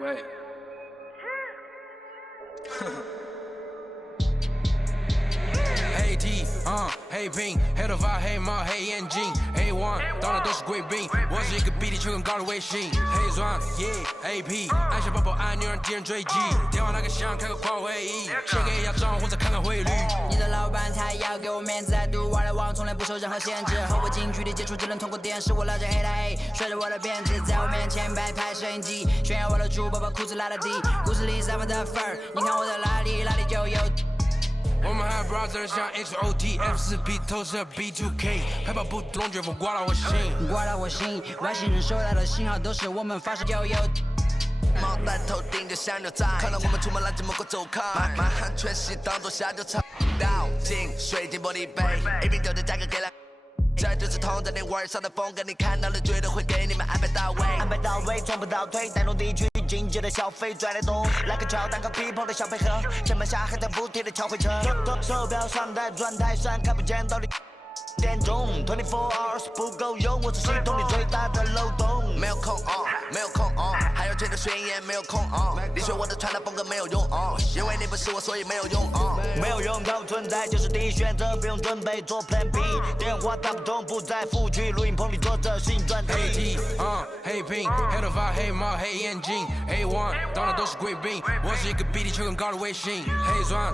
Wait. Hey D,黑兵，黑头发，黑猫，黑眼睛，黑王，到哪都是贵宾。我是一个比地球更高的卫星。黑钻，AP，按下抱抱按钮让敌人追击。电话那个响，开个跨会议，写给亚账或者看看汇率。你的老板他要给我面子，I do what I want，从来不受任何限制。和我近距离接触只能通过电视，我拉着黑的 A， 甩着我的辫子，在我面前摆拍摄影机，炫耀我的猪宝把裤子拉得低。故事里散发的粉儿，你看我的哪里就有。我们还 brother 像 HOT F4P 投射 B2K， 拍跑不龙卷风刮到我心，刮到我心。外星人收到的信号都是我们发射就有。帽戴头顶就像牛仔，看到我们出门拦着门口走开，满汉全席当作下酒菜，倒进水晶玻璃杯，A 瓶酒的价格给了。这就是同在你玩上的风格，你看到了绝对会给你们安排到位，安排到位，从不倒退，带动地区经济的消费，拽得动，来个敲蛋糕 people 的小配合，前面下还在不停的敲回车，手表上戴转台上看不见到底。点钟24 hours 不够用，我是系统里最大的漏洞。没有空没有空还有这个宣言没有空你学我的穿搭风格没有用因为你不是我，所以没有用没有用，它不存在就是第一选择，不用准备做 Plan B。电话打不通，不在副区，录音棚里做着新专题。黑 T， 黑瓶，黑头发，黑猫，黑眼睛，黑王，到哪都是贵宾。我是一个比地球更高的卫星。黑钻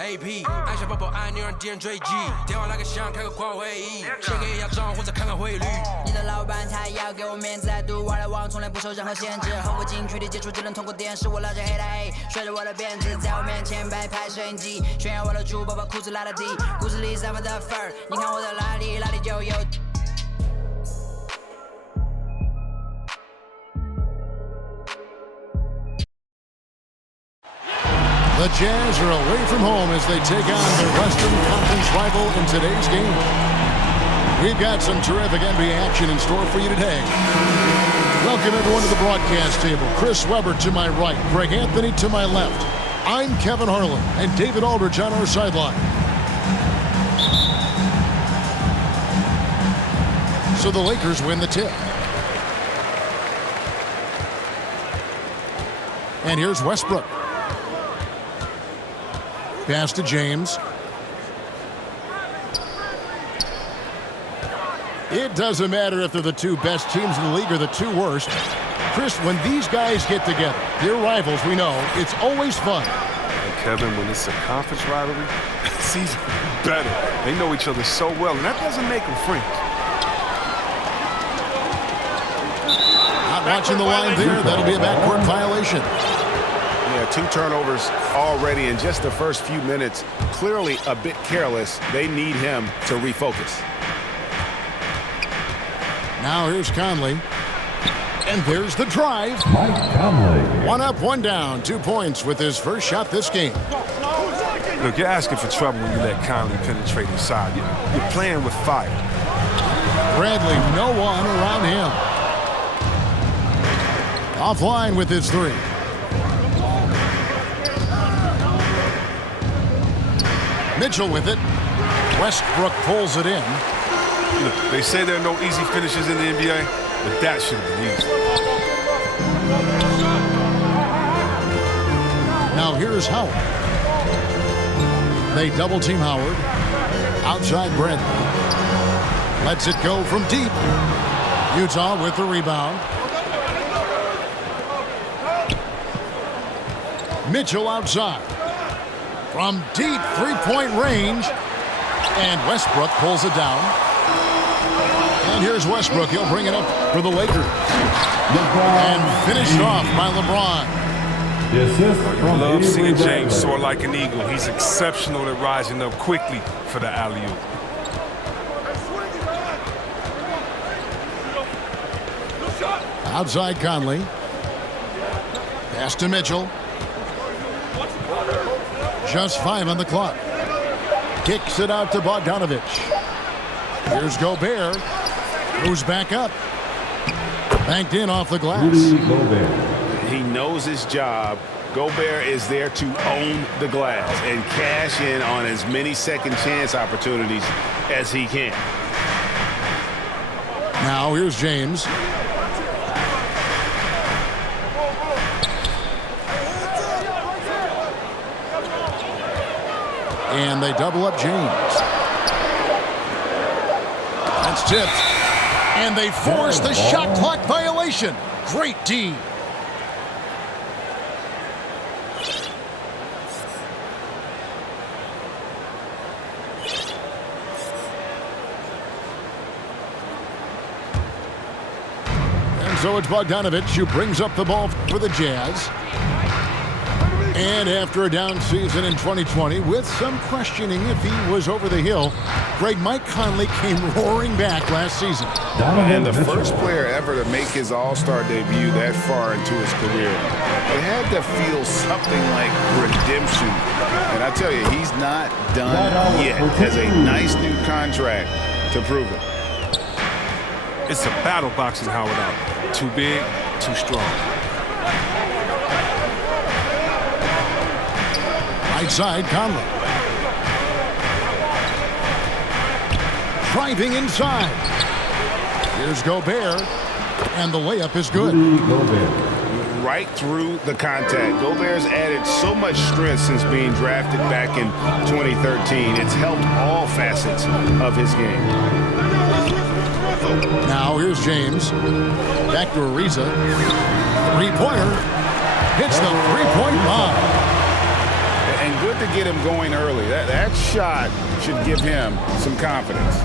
，AP， 按下抱抱按钮让敌人追击。电话那个响，开个跨会议，写给亚账或者看看汇率。你的老板他要给我面子，I do what I want，从来不受任何限制。和我近距离接触只能通过电视，我拉着黑的 A， 甩着我的辫子，在我面前摆拍摄影机，炫耀我的猪宝把裤子拉得低。故事里散发的粉儿，你看我的哪里就有。The Jazz are away from home as they take on their Western Conference rival in today's game. We've got some terrific NBA action in store for you today. Welcome everyone to the broadcast table. Chris Webber to my right, Greg Anthony to my left. I'm Kevin Harlan and David Aldridge on our sideline. So the Lakers win the tip. And here's Westbrook. Pass to James. It doesn't matter if they're the two best teams in the league or the two worst. Chris, when these guys get together, they're rivals, we know, it's always fun. And Kevin, when it's a conference rivalry, it's even better. They know each other so well, and that doesn't make them friends. Not watching the line there. That'll be a backcourt violation. Yeah, 2 turnovers already in just the first few minutes. Clearly a bit careless. They need him to refocus. Now here's Conley. And there's the drive. Mike Conley. 1 up, 1 down. 2 points with his first shot this game. Look, you're asking for trouble when you let Conley penetrate inside. You're playing with fire. Bradley, no one around him. Offline with his 3. Mitchell with it. Westbrook pulls it in. Look, they say there are no easy finishes in the NBA, but that should have been easy. Now here's Howard. They double team Howard. Outside Bradley. Lets it go from deep. Utah with the rebound. Mitchell outside. From deep 3-point range. And Westbrook pulls it down. And here's Westbrook. He'll bring it up for the Lakers. And finished off by LeBron. I love seeing James soar like an eagle. He's exceptional at rising up quickly for the alley-oop. Outside Conley. Pass to Mitchell. Just 5 on the clock. Kicks it out to Bogdanovic. Here's Gobert. Moves back up. Banked in off the glass. He knows his job. Gobert is there to own the glass and cash in on as many second chance opportunities as he can. Now here's James. And they double up James. That's tipped. And they force the shot clock violation. Great D. And so it's Bogdanovic who brings up the ball for the Jazz. And after a down season in 2020, with some questioning if he was over the hill, Mike Conley came roaring back last season. And the first player ever to make his All-Star debut that far into his career. It had to feel something like redemption. And I tell you, he's not done yet. Has a nice new contract to prove it. It's a battle boxing Howard out. Too big, too strong. Right side, Conley. Driving inside. Here's Gobert. And the layup is good. Right through the contact. Gobert's added so much strength since being drafted back in 2013. It's helped all facets of his game. Now here's James. Back to Ariza. Three-pointer. Hits the three-point bomb. And good to get him going early. That shot should give him some confidence.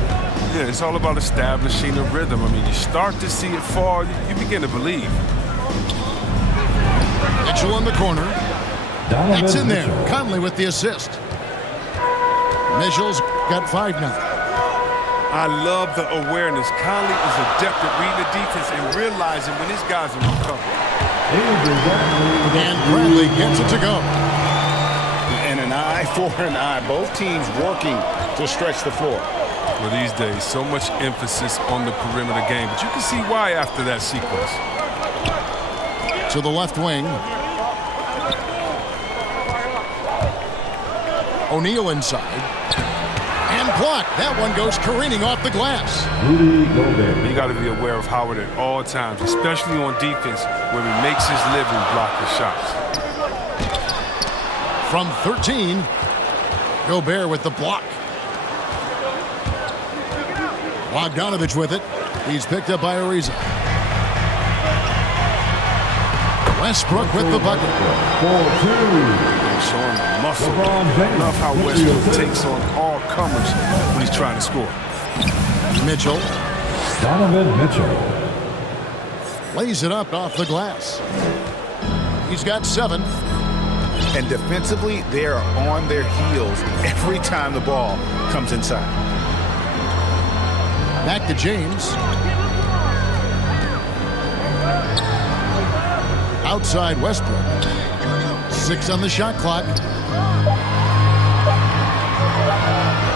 Yeah, it's all about establishing a rhythm. I mean, you start to see it fall, you begin to believe. Mitchell in the corner. That's in there. Conley with the assist. Mitchell's got 5 now. I love the awareness. Conley is adept at reading the defense and realizing when his guys are uncovered. And Bradley gets it to go. And an eye for an eye. Both teams working to stretch the floor. Well, these days, so much emphasis on the perimeter game, but you can see why after that sequence. To the left wing. O'Neal inside. And blocked. That one goes careening off the glass. You got to be aware of Howard at all times, especially on defense, where he makes his living blocking shots. From 13, Gobert with the block. Bogdanovic with it. He's picked up by Ariza. Westbrook with the bucket. Showing the muscle. I love how Westbrook takes on all comers when he's trying to score. Mitchell. Donovan Mitchell. Lays it up off the glass. He's got 7. And defensively, they are on their heels every time the ball comes inside. Back to James. Outside Westbrook. 6 on the shot clock.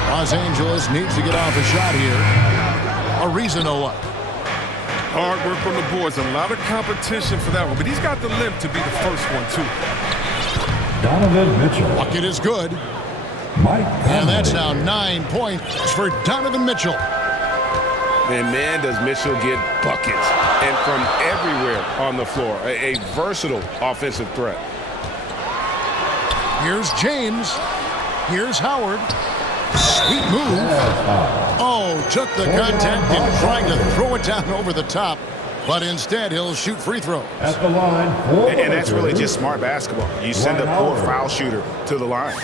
Los Angeles needs to get off a shot here. Ariza no up. Hard work on the boards. A lot of competition for that one, but he's got the limp to be the first one, too. Donovan Mitchell. Bucket is good. Mike And that's now 9 points for Donovan Mitchell. And man, does Mitchell get buckets. And from everywhere on the floor. A versatile offensive threat. Here's James. Here's Howard. Sweet move. Oh, took the contact and tried to throw it down over the top. But instead, he'll shoot free throws. At the line. And that's really just smart basketball. You send a poor foul shooter to the line.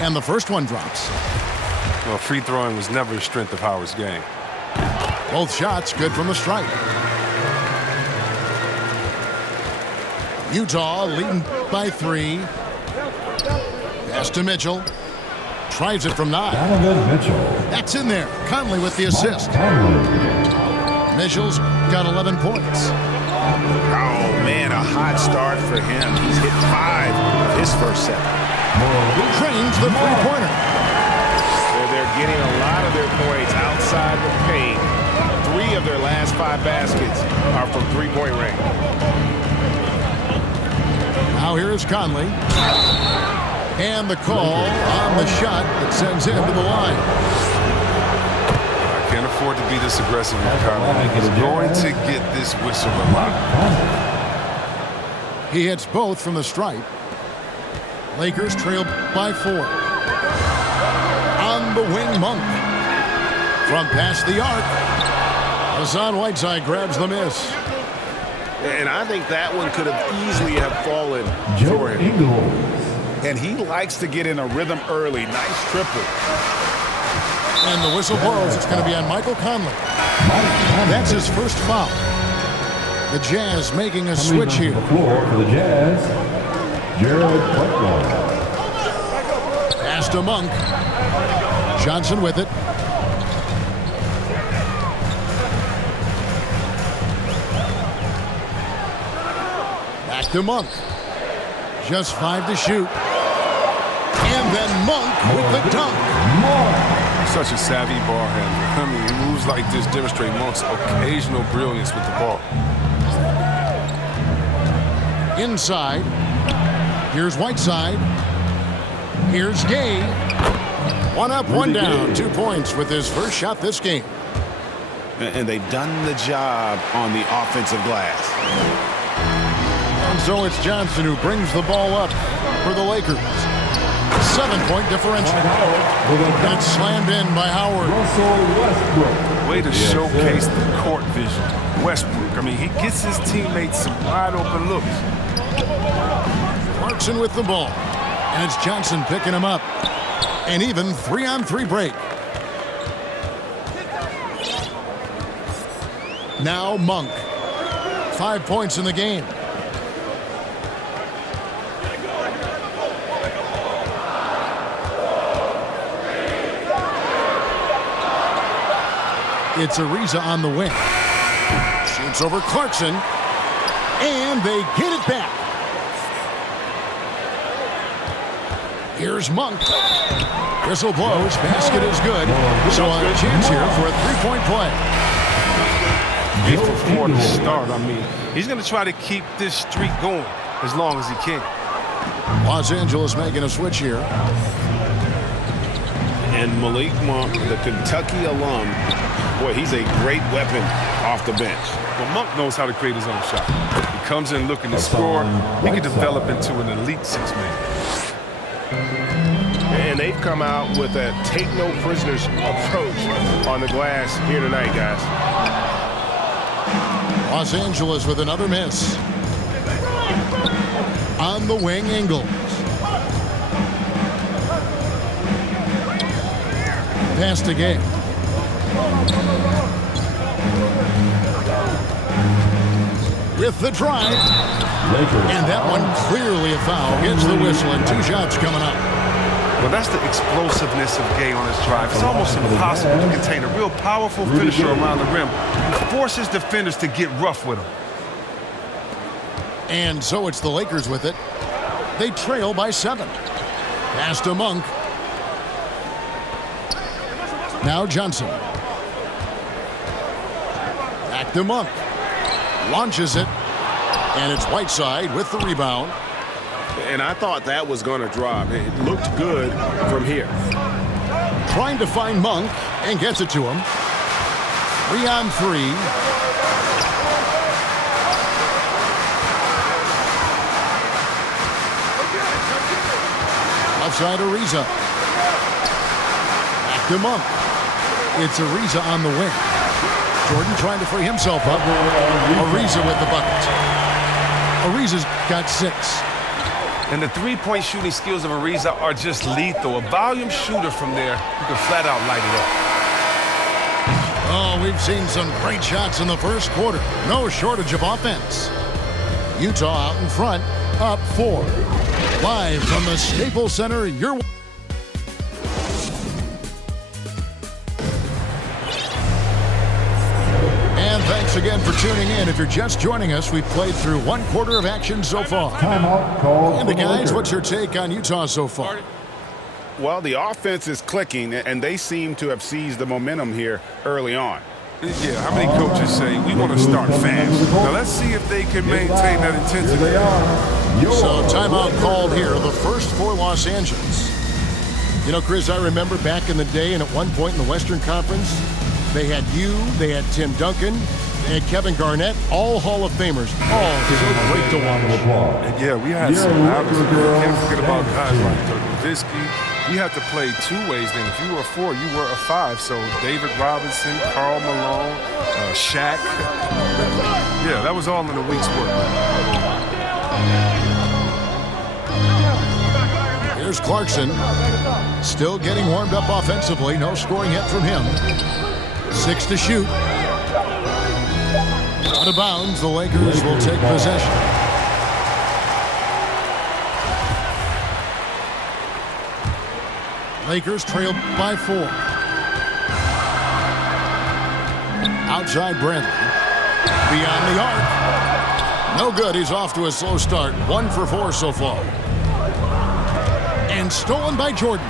And the first one drops. Well, free throwing was never a strength of Howard's game. Both shots good from the stripe. Utah leading by 3. Pass to Mitchell. Tries it from 9. Donovan Mitchell. That's in there. Conley with the assist. Mitchell's got 11 points. Oh, man, a hot start for him. He's hit 5 of his first set. Trains the three-pointer. They're getting a lot of their points outside the paint. 3 of their last 5 baskets are from three-point range. Now here's Conley. And the call on the shot that sends him to the line. I can't afford afford to be this aggressive in Conley. He's going to get this whistle a lot. He hits both from the stripe. Lakers trail by 4. On the wing, Monk. From past the arc, Hassan Whiteside grabs the miss. And I think that one could have easily have fallen for him. And he likes to get in a rhythm early. Nice triple. And the whistle blows. It's going to be on Michael Conley. That's his first foul. The Jazz making a switch here. Floor for the Jazz, Jared Butler. Pass to Monk. Johnson with it. Back to Monk. Just 5 to shoot. And then Monk with the dunk. Such a savvy ball handler. I mean, moves like this demonstrate Monk's occasional brilliance with the ball. Inside. Here's Whiteside. Here's Gay. 1 up, 1 down. 2 points with his first shot this game. And they've done the job on the offensive glass. And so it's Johnson who brings the ball up for the Lakers. 7-point differential. That's slammed in by Howard. Way to showcase the court vision. Westbrook, I mean, he gets his teammates some wide open looks. Clarkson with the ball. And it's Johnson picking him up. An even 3-on-3 break. Now Monk. 5 points in the game. It's Ariza on the wing. Shoots over Clarkson. And they get it back. Here's Monk. Whistle blows. Basket is good. So a chance here for a 3-point play. 8 for 4 to start. I mean, he's going to try to keep this streak going as long as he can. Los Angeles making a switch here. And Malik Monk, the Kentucky alum, boy, he's a great weapon off the bench. Well, Monk knows how to create his own shot. He comes in looking to score. He can develop into an elite 6-man. And they've come out with a take-no-prisoners approach on the glass here tonight, guys. Los Angeles with another miss. On the wing, Ingles. Pass to Gay. With the drive. And that one clearly a foul. Gets the whistle and 2 shots coming up. Well, that's the explosiveness of Gay on his drive. It's almost impossible to contain a real powerful finisher around the rim. It forces defenders to get rough with him. And so it's the Lakers with it. They trail by 7. Pass to Monk. Now Johnson. Back to Monk. Launches it. And it's Whiteside with the rebound. And I thought that was going to drop. It looked good from here. Trying to find Monk and gets it to him. 3-on-3. Outside Ariza. Back to Monk. It's Ariza on the wing. Jordan trying to free himself up. Ariza with the bucket. Ariza's got 6. And the 3-point shooting skills of Ariza are just lethal. A volume shooter from there, you can flat out light it up. Oh, we've seen some great shots in the first quarter. No shortage of offense. Utah out in front, up 4. Live from the Staples Center, you're... And thanks again for tuning in. If you're just joining us, we've played through 1 quarter of action so far. Timeout called. And the guys, what's your take on Utah so far? Well, the offense is clicking, and they seem to have seized the momentum here early on. Yeah, how many coaches say, we want to start fast? Now, let's see if they can maintain that intensity. So, timeout called here, the first for Los Angeles. You know, Chris, I remember back in the day and at one point in the Western Conference, They had they had Tim Duncan, they had Kevin Garnett, all Hall of Famers, all so great to watch. And yeah, we had some obviously, can't forget about guys like Dirk Nowitzki. We had to play two ways then. If you were a 4, you were a 5. So David Robinson, Karl Malone, Shaq. Yeah, that was all in a week's work. Here's Clarkson, still getting warmed up offensively. No scoring yet from him. 6 to shoot. Out of bounds, the Lakers will take possession. Lakers trail by 4. Outside Bradley. Beyond the arc. No good. He's off to a slow start. 1 for 4 so far. And stolen by Jordan.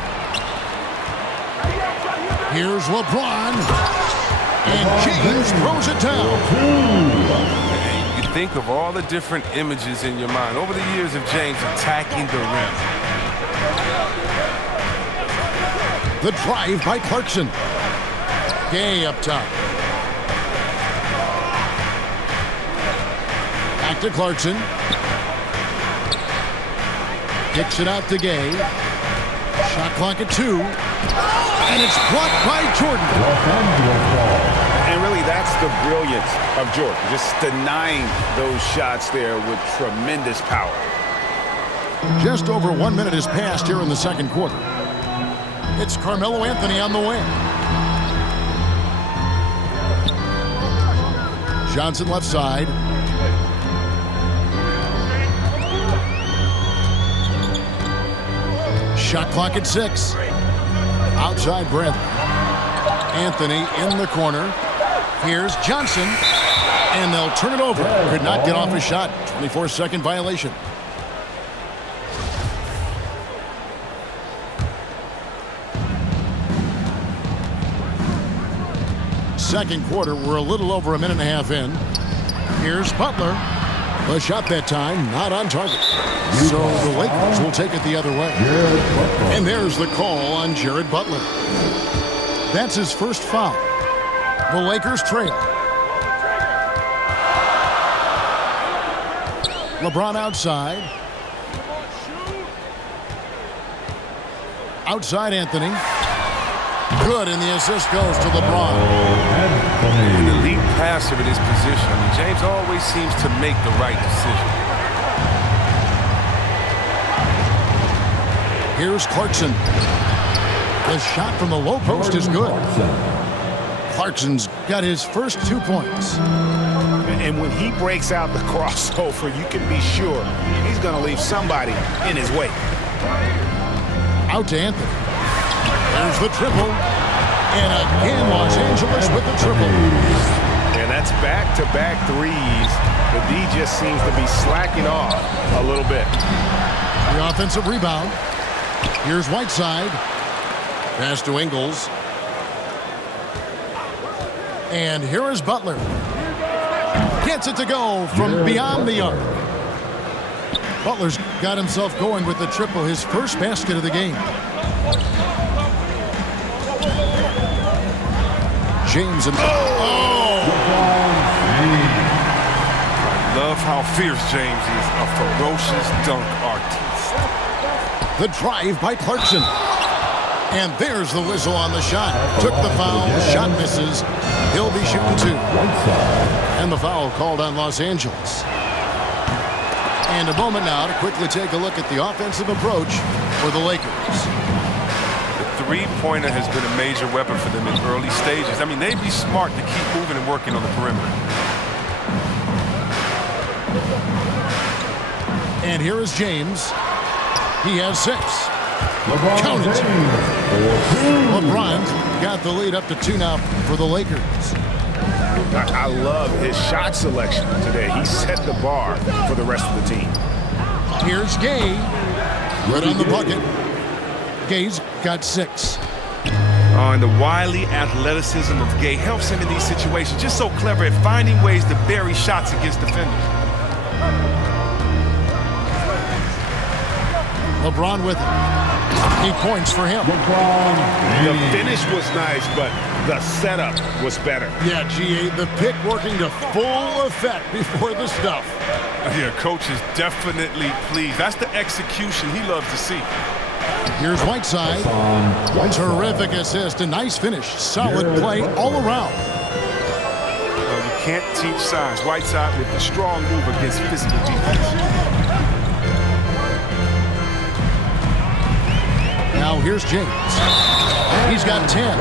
Here's LeBron. And James throws it down. You think of all the different images in your mind over the years of James attacking the rim. The drive by Clarkson. Gay up top. Back to Clarkson. Kicks it out to Gay. Shot clock at 2. And it's blocked by Jordan. And really, that's the brilliance of Jordan. Just denying those shots there with tremendous power. Just over 1 minute has passed here in the second quarter. It's Carmelo Anthony on the wing. Johnson left side. Shot clock at 6. Outside Bradley. Anthony in the corner. Here's Johnson. And they'll turn it over. Could not get off a shot. 24-second violation. Second quarter, we're a little over a minute and a half in. Here's Butler. The shot that time, not on target. So the Lakers will take it the other way. And there's the call on Jared Butler. That's his first foul. The Lakers trail. LeBron outside. Outside Anthony. Good, and the assist goes to LeBron. An elite passer in his position. I mean, James always seems to make the right decision. Here's Clarkson. The shot from the low post is good. Clarkson's got his first 2 points. And when he breaks out the crossover, you can be sure he's going to leave somebody in his way. Out to Anthony. There's the triple. And again, Los Angeles with the triple. And that's back-to-back threes. The D just seems to be slacking off a little bit. The offensive rebound. Here's Whiteside. Pass to Ingles. And here is Butler. Gets it to go from beyond the arc. Butler's got himself going with the triple, his first basket of the game. James and I love how fierce James is, a ferocious dunk artist. The drive by Clarkson. And there's the whistle on the shot. Took the foul, shot misses. He'll be shooting 2. And the foul called on Los Angeles. And a moment now to quickly take a look at the offensive approach for the Lakers. The three-pointer has been a major weapon for them in early stages. I mean, they'd be smart to keep moving and working on the perimeter. And here is James. He has 6. Count it. LeBron's got the lead up to 2 now for the Lakers. I love his shot selection today. He set the bar for the rest of the team. Here's Gay. Right on the bucket. Gay's got 6. And the wily athleticism of Gay helps him in these situations. Just so clever at finding ways to bury shots against defenders. LeBron with it. He points for him. The finish was nice, but The setup was better. Yeah, GA, the pick working to full effect before the stuff. Yeah, coach is definitely pleased. That's the execution he loves to see. Here's Whiteside. Terrific assist, a nice finish. Solid play all around. You can't teach size. Whiteside with a strong move against physical defense. Now here's James. He's got 10.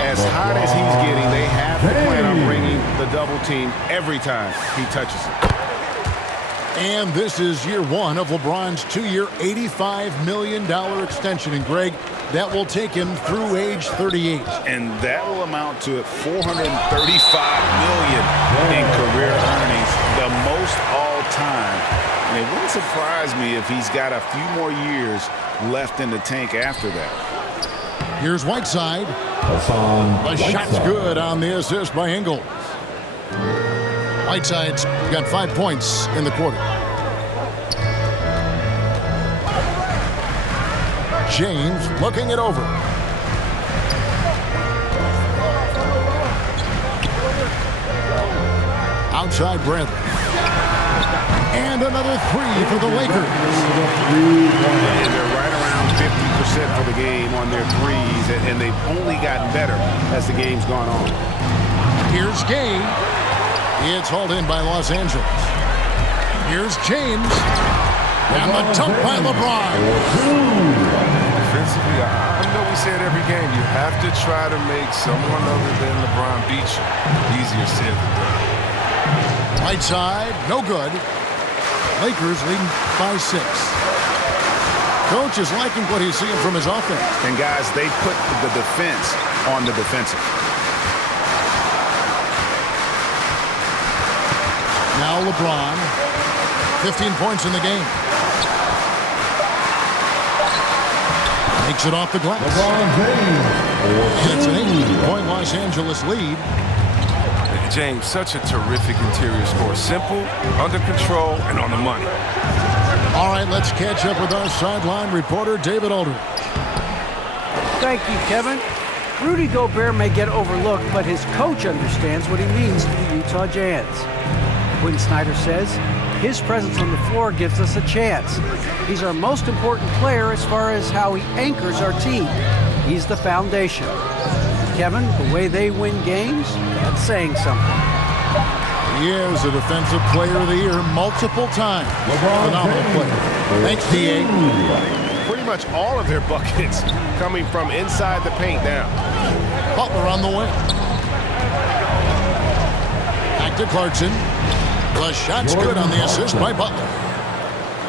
As hot as he's getting, they have to plan on bringing the double team every time he touches it. And this is year one of LeBron's 2-year, $85 million extension. And Greg, that will take him through age 38. And that will amount to $435 million in career earnings, the most all time. And it wouldn't surprise me if he's got a few more years left in the tank after that. Here's Whiteside. The shot's good on the assist by Ingles. Whiteside's got 5 points in the quarter. James looking it over. Outside Bradley. And another three for the Lakers. And they're right around 50% for the game on their threes, and they've only gotten better as the game's gone on. Here's Gay. It's hauled in by Los Angeles. Here's James. And the dunk by LeBron. Defensively, I know we say it every game. You have to try to make someone other than LeBron beat you. Easier said than done. Right side, no good. Lakers leading by 6. Coach is liking what he's seeing from his offense. And guys, they put the defense on the defensive. Now LeBron, 15 points in the game. Makes it off the glass. And it's an 18-point Los Angeles lead. James, such a terrific interior score. Simple, under control, and on the money. All right, let's catch up with our sideline reporter, David Aldridge. Thank you, Kevin. Rudy Gobert may get overlooked, but his coach understands what he means to the Utah Jazz. Quinn Snyder says his presence on the floor gives us a chance. He's our most important player as far as how he anchors our team. He's the foundation. Kevin, the way they win games, that's saying something. He is a Defensive Player of the Year multiple times. Phenomenal player. Thanks, D.A. Pretty much all of their buckets coming from inside the paint now. Butler on the way. Back to Clarkson. The shot's good on the assist by Butler.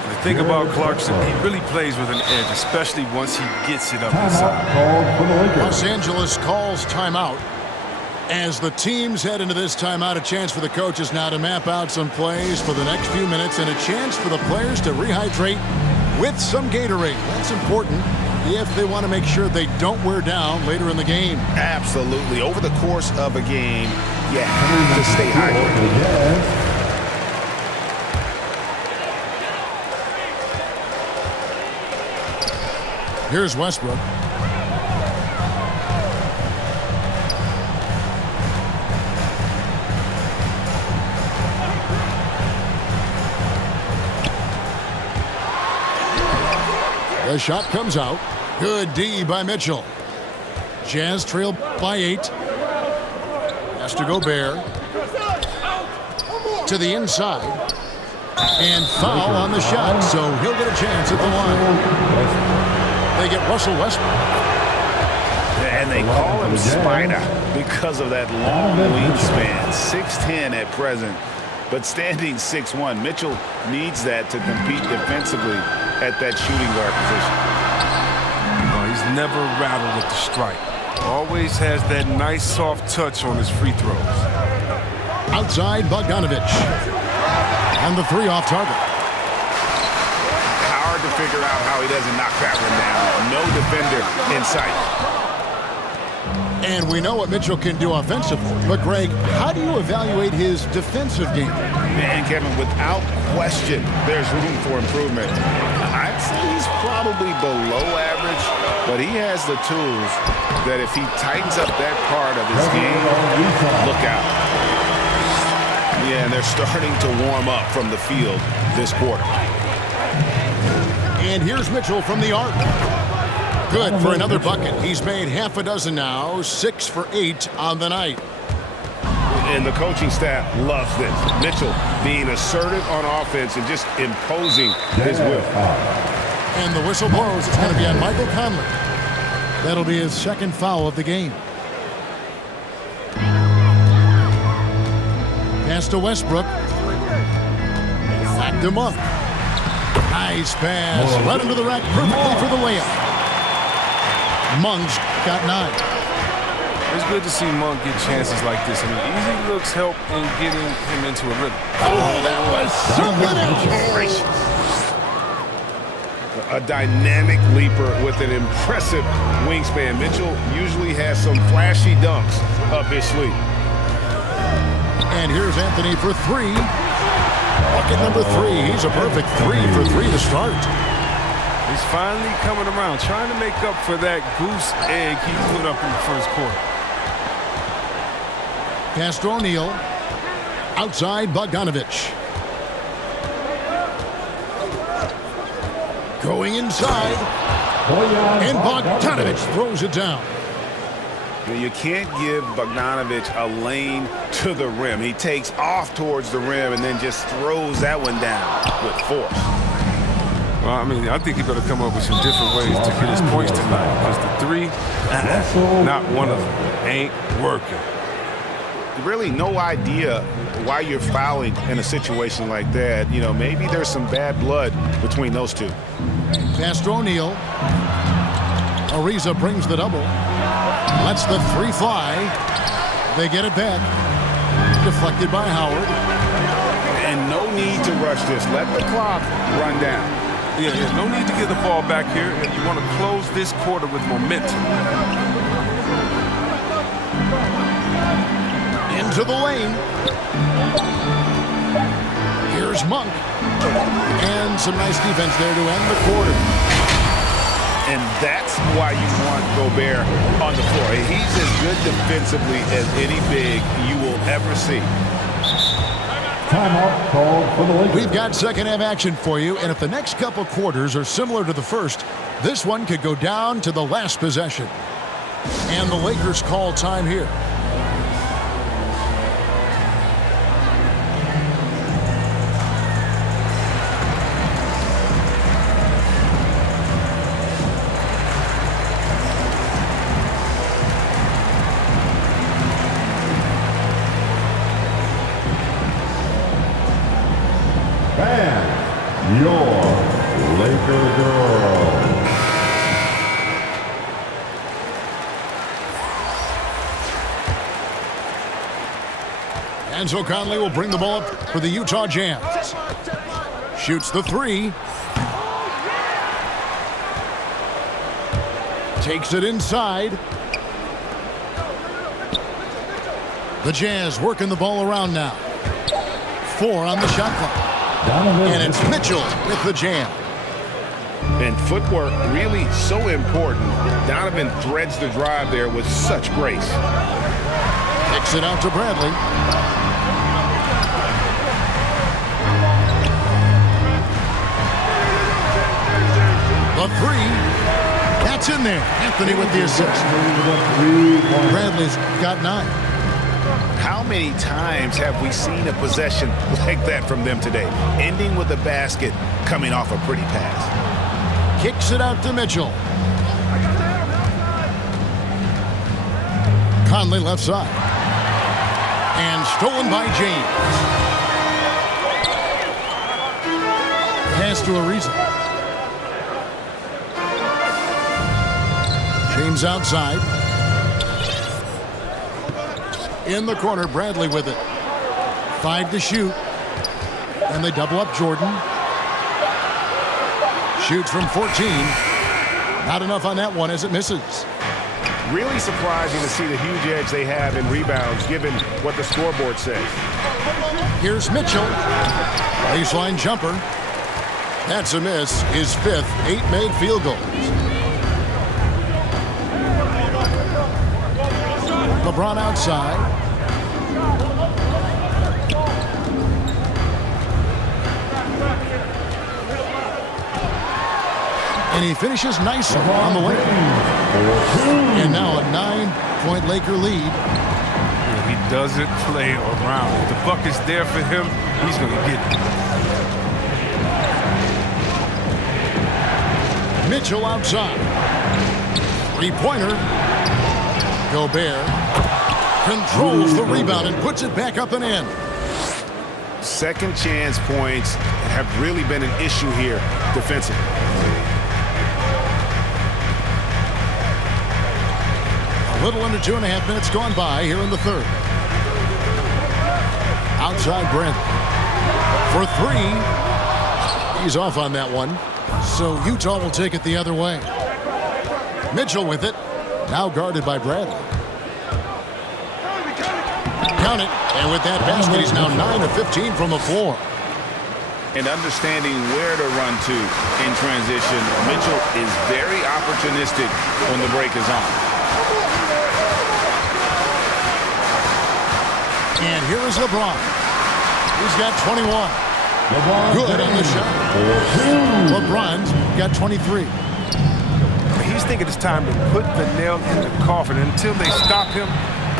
The thing about Clarkson, he really plays with an edge, especially once he gets it up inside. Los Angeles calls timeout. As the teams head into this timeout, a chance for the coaches now to map out some plays for the next few minutes and a chance for the players to rehydrate with some Gatorade. That's important if they want to make sure they don't wear down later in the game. Absolutely. Over the course of a game, you have to stay hydrated. Here's Westbrook. The shot comes out. Good D by Mitchell. Jazz trail by 8. Has to Gobert. To the inside. And foul on the shot, so he'll get a chance at the line. They get Russell Westbrook. And they call him Spider because of that long wingspan. 6'10" at present, but standing 6'1". Mitchell needs that to compete defensively at that shooting guard position. No, he's never rattled at the stripe. Always has that nice soft touch on his free throws. Outside Bogdanovic. And the 3 off target. Hard to figure out how he doesn't knock that one down. No defender in sight. And we know what Mitchell can do offensively. But, Greg, how do you evaluate his defensive game? Man, Kevin, without question, there's room for improvement. I'd say he's probably below average, But he has the tools that if he tightens up that part of his game, look out. Yeah, and they're starting to warm up from the field this quarter. And here's Mitchell from the arc. Good for another bucket. He's made half a dozen now, 6 for 8 on the night. And the coaching staff loves this. Mitchell being assertive on offense and just imposing his will. And the whistle blows. It's going to be on Michael Conley. That'll be his second foul of the game. Pass to Westbrook. Back to Monk. Nice pass. Right into the rack perfectly for the layup. Monk's got 9. It's good to see Monk get chances like this. I mean, easy looks help in getting him into a rhythm. Oh, that was something else. A dynamic leaper with an impressive wingspan. Mitchell usually has some flashy dunks up his sleeve. And here's Anthony for 3. Bucket number 3. He's a perfect 3 for 3 to start. He's finally coming around, trying to make up for that goose egg he put up in the first quarter. Pass to O'Neal. Outside Bogdanovich. Going inside. And Bogdanovich throws it down. You can't give Bogdanovich a lane to the rim. He takes off towards the rim and then just throws that one down with force. Well, I mean, I think he better come up with some different ways to get his points tonight. Because the 3, not one of them, ain't working. Really no idea why you're fouling in a situation like that. You know, maybe there's some bad blood between those two. Pass to O'Neal. Ariza brings the double. Lets the 3 fly. They get it back. Deflected by Howard. And no need to rush this. Let the clock run down. Yeah, no need to get the ball back here. And you want to close this quarter with momentum. Into the lane. Here's Monk. And some nice defense there to end the quarter. And that's why you want Gobert on the floor. He's as good defensively as any big you will ever see. Timeout called for the Lakers. We've got second half action for you, and if the next couple quarters are similar to the first, this one could go down to the last possession. And the Lakers call time here. Your Laker girl. Enzo Conley will bring the ball up for the Utah Jazz. Shoots the 3. Takes it inside. The Jazz working the ball around now. 4 on the shot clock. And it's Mitchell with the jam. And footwork really so important. Donovan threads the drive there with such grace. Kicks it out to Bradley. The 3. That's in there. Anthony with the assist. Bradley's got 9. How many times have we seen a possession like that from them today? Ending with a basket, coming off a pretty pass. Kicks it out to Mitchell. Conley left side. And stolen by James. Pass to Ariza. James outside. In the corner, Bradley with it. 5 to shoot. And they double up Jordan. Shoots from 14. Not enough on that one as it misses. Really surprising to see the huge edge they have in rebounds given what the scoreboard says. Here's Mitchell. Baseline jumper. That's a miss. His 5th, 8 made field goals. LeBron outside. And he finishes nicely on the way. And now a 9-point Laker lead. He doesn't play around. If the bucket's there for him, he's going to get it. Mitchell outside. Three-pointer. Gobert controls the rebound and puts it back up and in. Second chance points have really been an issue here defensively. A little under 2.5 minutes gone by here in the third. Outside Brent for three. He's off on that one. So Utah will take it the other way. Mitchell with it. Now guarded by Bradley. Count it. And with that basket, he's now 9 of 15 from the floor. And understanding where to run to in transition, Mitchell is very opportunistic when the break is on. And here is LeBron. He's got 21. Good on the shot. LeBron's got 23. He's thinking it's time to put the nail in the coffin. And until they stop him,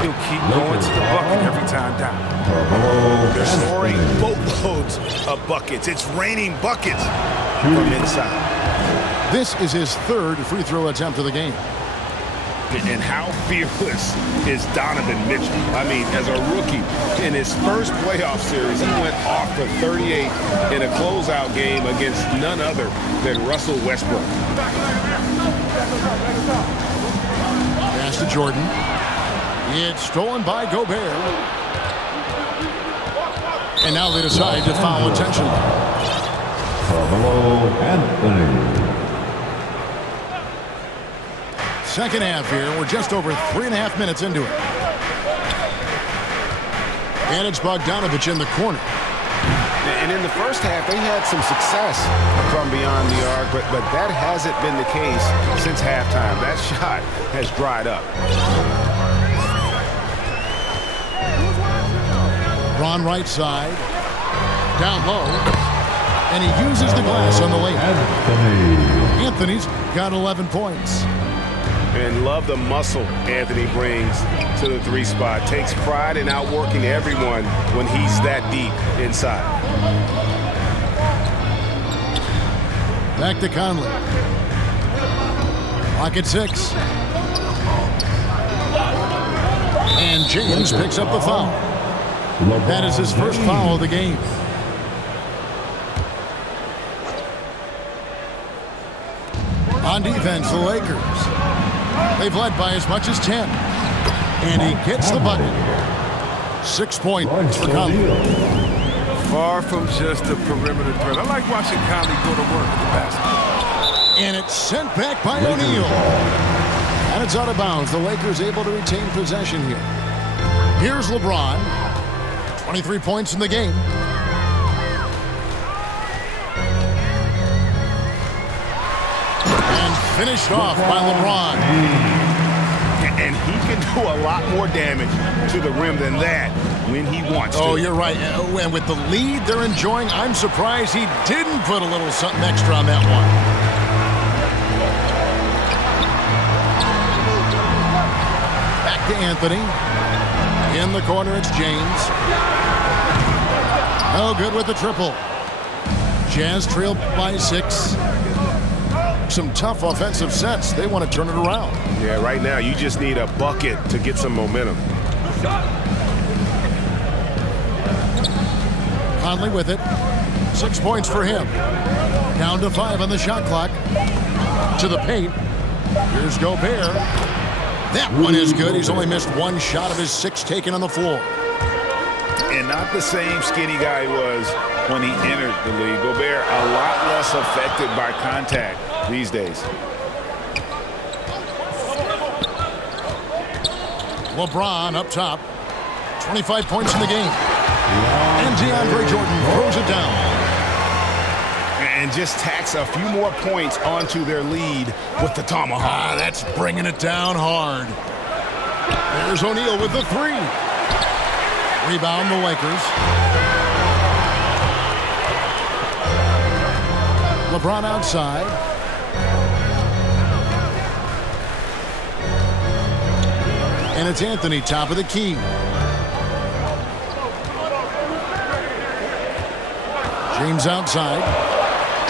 he'll keep going to the bucket every time down. They're scoring boatloads of buckets. It's raining buckets from inside. This is his third free throw attempt of the game. And how fearless is Donovan Mitchell? I mean, as a rookie, in his first playoff series, he went off for 38 in a closeout game against none other than Russell Westbrook. Pass to Jordan. It's stolen by Gobert. And now they decide to foul intentionally. Carmelo Anthony. Second half here. We're just over 3.5 minutes into it. And it's Bogdanovic in the corner. And in the first half, they had some success from beyond the arc, but that hasn't been the case since halftime. That shot has dried up. Ron right side. Down low. And he uses the glass on the lane. Anthony's got 11 points. And love the muscle Anthony brings to the three spot. Takes pride in outworking everyone when he's that deep inside. Back to Conley. Clock at 6. And James picks up the foul. That is his first foul of the game. On defense, the Lakers. They've led by as much as 10. And he gets the bucket. 6 points for Conley. Far from just a perimeter threat. I like watching Conley go to work with the basket. And it's sent back by O'Neal. And it's out of bounds. The Lakers able to retain possession here. Here's LeBron. 23 points in the game. And finished off by LeBron. And he can do a lot more damage to the rim than that when he wants to. Oh, you're right. And with the lead they're enjoying, I'm surprised he didn't put a little something extra on that one. Back to Anthony. In the corner, it's James. No good with the triple. Jazz trail by 6. Some tough offensive sets. They want to turn it around. Yeah, right now you just need a bucket to get some momentum. Conley with it. 6 points for him. Down to 5 on the shot clock. To the paint. Here's Gobert. That one is good. He's only missed one shot of his 6 taken on the floor. And not the same skinny guy he was when he entered the league. Gobert a lot less affected by contact these days. LeBron up top. 25 points in the game. And DeAndre Jordan throws it down. And just tacks a few more points onto their lead with the tomahawk. That's bringing it down hard. There's O'Neal with the three. Rebound the Lakers. LeBron outside. And it's Anthony, top of the key. James outside.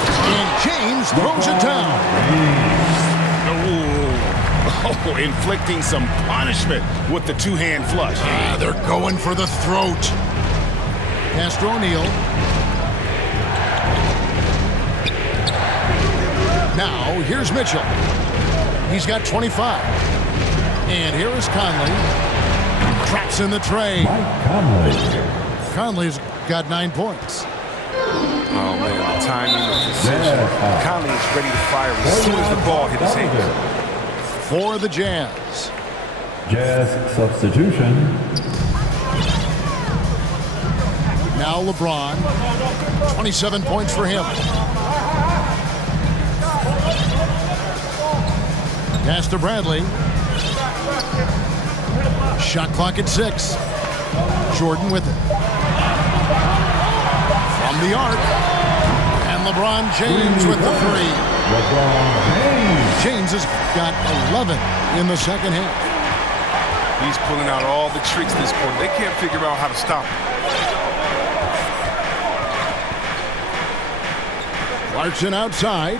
And James throws it down. Oh, inflicting some punishment with the two-hand flush. They're going for the throat. Pass to O'Neal. Now, here's Mitchell. He's got 25. And here is Conley. Traps in the tray. Mike Conley. Conley's got 9 points. Oh, man, the timing, the precision. Conley is ready to fire as soon as the ball hit his hands. For the Jazz. Jazz substitution. Now LeBron. 27 points for him. Pass to Bradley. Shot clock at 6. Jordan with it. From the arc. And LeBron James with the three. LeBron James. James has got 11 in the second half. He's pulling out all the tricks this quarter. They can't figure out how to stop him. Clarkson outside.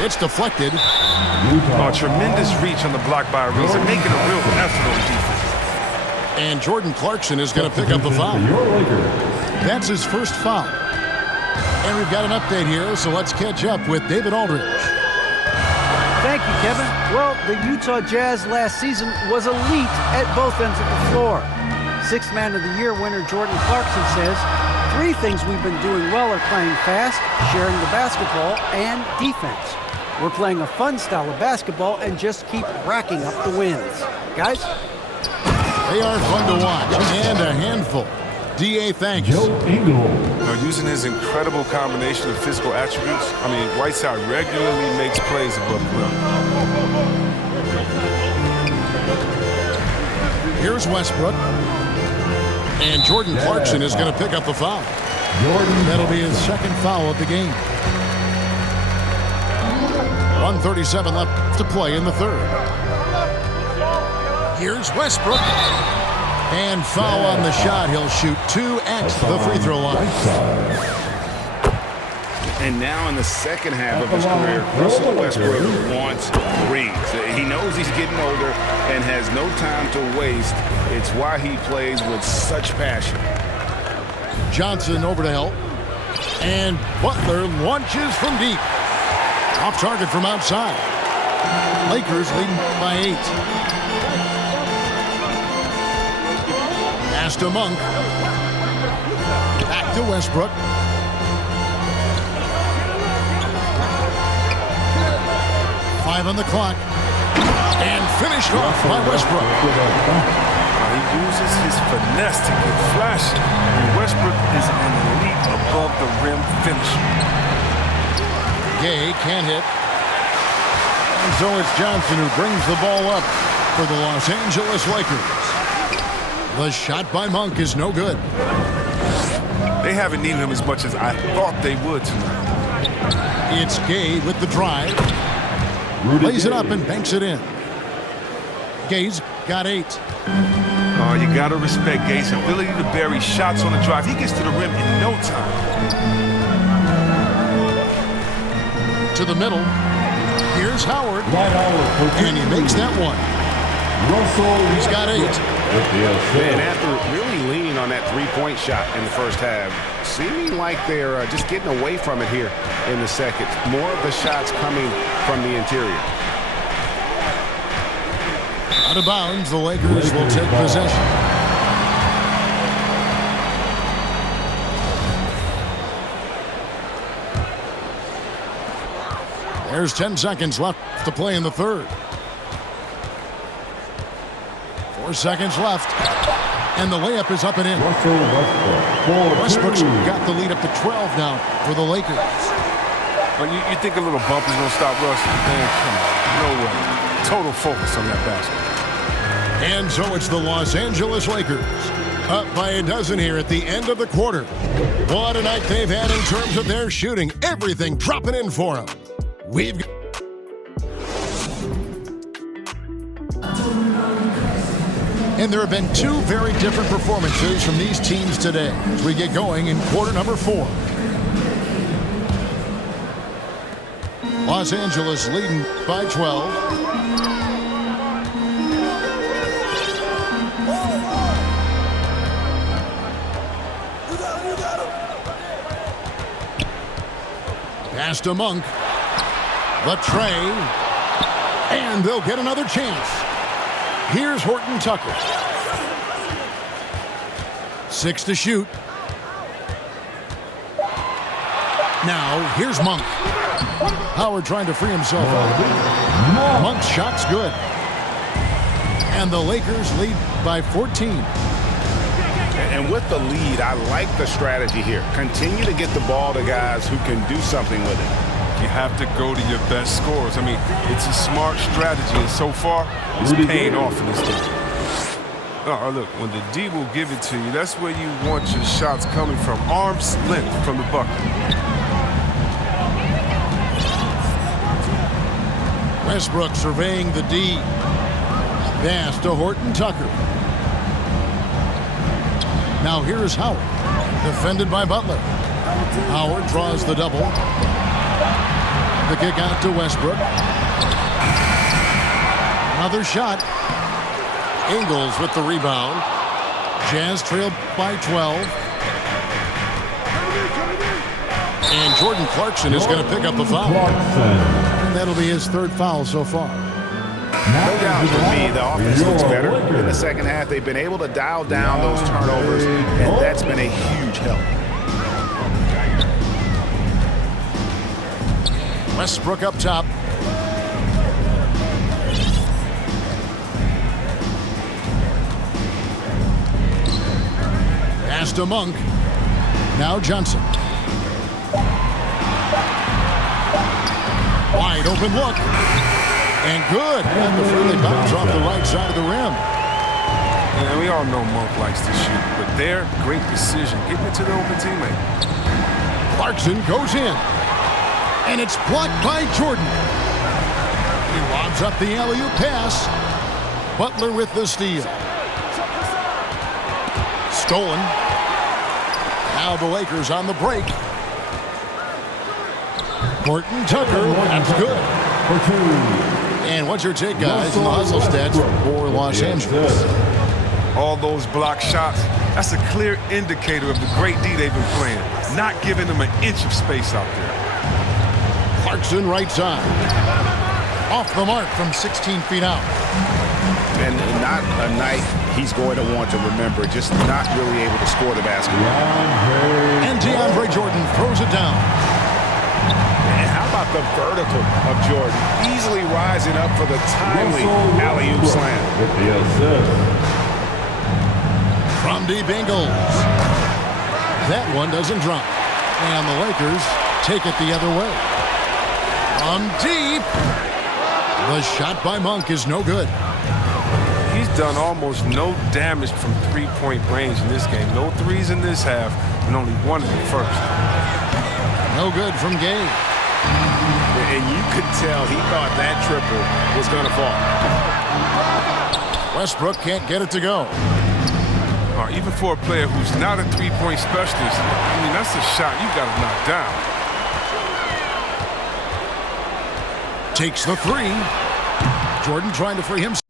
It's deflected. Oh, tremendous reach on the block by Ariza, making a real effort on defense. And Jordan Clarkson is going to pick up the foul. That's his first foul. And we've got an update here, so let's catch up with David Aldridge. Thank you, Kevin. Well, the Utah Jazz last season was elite at both ends of the floor. Sixth Man of the Year winner Jordan Clarkson says, 3 things we've been doing well are playing fast, sharing the basketball, and defense. We're playing a fun style of basketball and just keep racking up the wins. Guys? They are fun to watch and a handful. D.A., thanks. Joe Ingles. Using his incredible combination of physical attributes, Whiteside regularly makes plays above the rim. Here's Westbrook. And Jordan Clarkson is going to pick up the foul. That'll be his second foul of the game. 1:37 left to play in the third. Here's Westbrook. And foul on the shot. He'll shoot 2 at the free throw line. And now in the second half of his career, Russell Westbrook wants rings. He knows he's getting older and has no time to waste. It's why he plays with such passion. Johnson over to help. And Butler launches from deep. Off target from outside. Lakers leading by 8. Pass to Monk. Back to Westbrook. Five on the clock. And finished off by Westbrook. He uses his finesse to get flashy. Westbrook is an elite above the rim finisher. Gay can't hit. And so it's Johnson who brings the ball up for the Los Angeles Lakers. The shot by Monk is no good. They haven't needed him as much as I thought they would tonight. It's Gay with the drive. Lays it up and banks it in. Gay's got 8. Oh, you got to respect Gay's ability to bury shots on the drive. He gets to the rim in no time. To the middle. Here's Howard. And he makes that one. He's got 8. And after really leaning on that three-point shot in the first half, seeming like they're just getting away from it here in the second. More of the shots coming from the interior. Out of bounds, the Lakers will take possession. There's 10 seconds left to play in the third. 4 seconds left. And the layup is up and in. Westbrook's got the lead up to 12 now for the Lakers. When you think a little bump is going to stop Russ, man, come on. No way. total focus on that basket. And so it's the Los Angeles Lakers, up by a dozen here at the end of the quarter. What a night they've had in terms of their shooting. Everything dropping in for them. And there have been two very different performances from these teams today as we get going in quarter number 4. Los Angeles leading by 12. Pass to Monk. The tray. And they'll get another chance. Here's Horton Tucker. 6 to shoot. Now, here's Monk. Howard trying to free himself up. Monk's shot's good. And the Lakers lead by 14. And with the lead, I like the strategy here. Continue to get the ball to guys who can do something with it. You have to go to your best scorers. I mean, it's a smart strategy, and so far, it's paying off in this game. Oh, look, when the D will give it to you, that's where you want your shots coming from. Arm's length from the bucket. Westbrook surveying the D. Pass to Horton Tucker. Now here is Howard. Defended by Butler. Howard draws the double. The kick out to Westbrook. Another shot. Ingles with the rebound. Jazz trailed by 12. And Jordan Clarkson is going to pick up the foul. And that'll be his 3rd foul so far. No doubt for me, the offense looks better. In the second half, they've been able to dial down those turnovers, and that's been a huge help. Westbrook up top. Pass to Monk. Now Johnson. Wide open look. And good. And the friendly bounce off the right side of the rim. And we all know Monk likes to shoot, but their great decision, getting it to the open teammate. Clarkson goes in. And it's blocked by Jordan. He lobs up the alley-oop pass. Butler with the steal. Stolen. Now the Lakers on the break. Horton Tucker, that's good. And what's your take, guys, on the hustle stats for Los Angeles? All those block shots, that's a clear indicator of the great D they've been playing. Not giving them an inch of space out there. Clarkson right side. Off the mark from 16 feet out. And not a night he's going to want to remember, just not really able to score the basketball. And DeAndre Jordan throws it down. And how about the vertical of Jordan? Easily rising up for the timely alley-oop slam. From deep Ingles. That one doesn't drop. And the Lakers take it the other way. From deep. The shot by Monk is no good. He's done almost no damage from three-point range in this game. No threes in this half, and only one in the first. No good from Gabe. And you could tell he thought that triple was going to fall. Westbrook can't get it to go. Even for a player who's not a three-point specialist, I mean, that's a shot you got to knock down. Takes the three. Jordan trying to free himself.